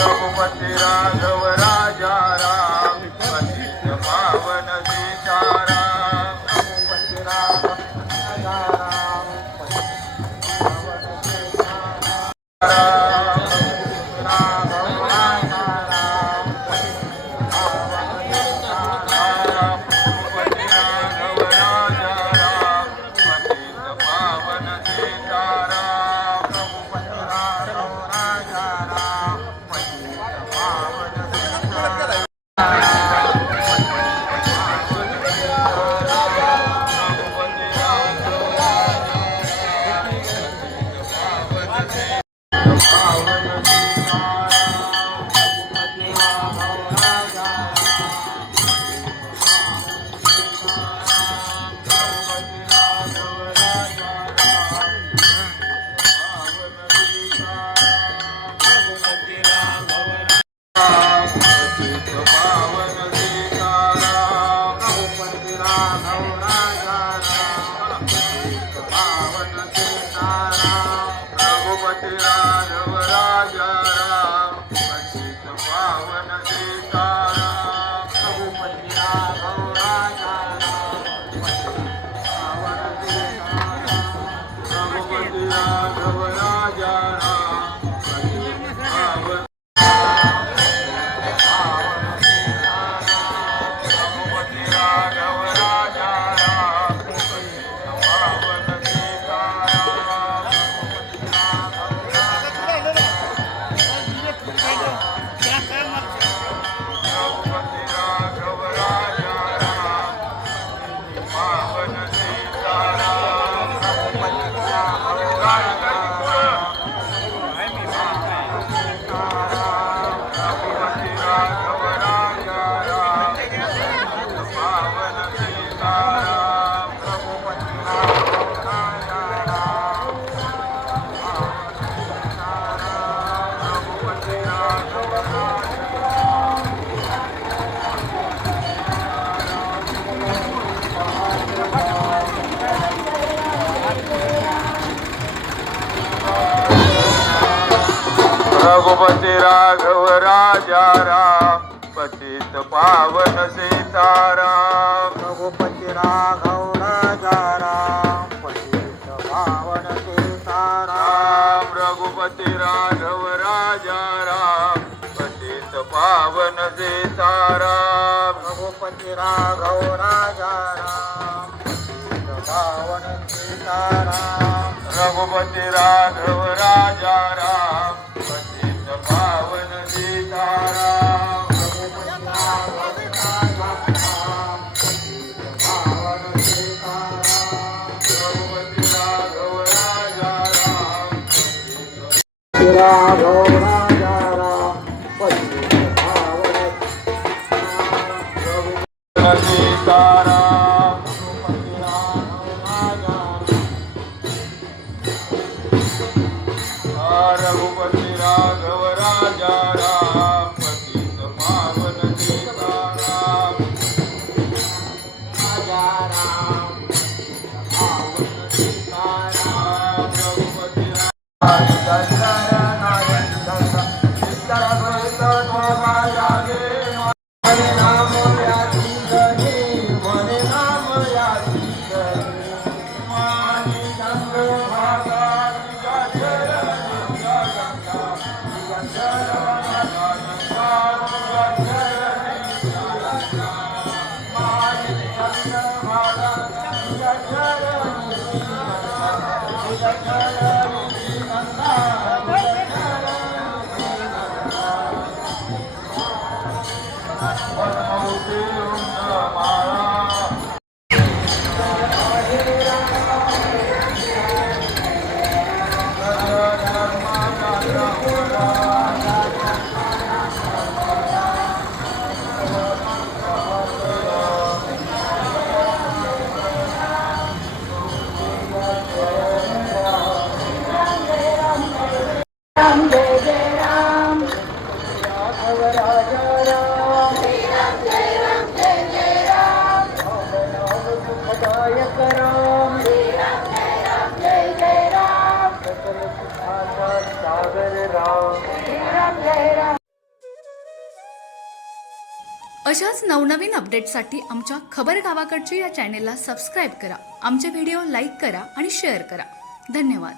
रघुपती राघव राजा राम पतित पावन सीताराम रघुपती राघव राजा राम रघुपती राघव राजा राम पतित पावन सीताराम रघुपती राघव राजा राम पतित पावन सीताराम रघुपती राघव राजा राम पतित पावन सीताराम रघुपती राघव राजा राम पतित पावन सीताराम रघुपती राघव राजा राम पतित पावन सीताराम रघुपती राघव राजा राम पतित पावन सीताराम रघुपती राघव राजा राम पतित राघव राजा राम पतित पावन सीताराम रघुपती राघव राजा रघुपती राघव राजा राम पतित पावन सीताराम राजा राम पावन सीताराम रघुपती अशाच नवनवीन अपडेट्ससाठी आमच्या खबर गावाकडची या चॅनेलला सबस्क्राईब करा. आमचे व्हिडिओ लाईक करा आणि शेअर करा. धन्यवाद.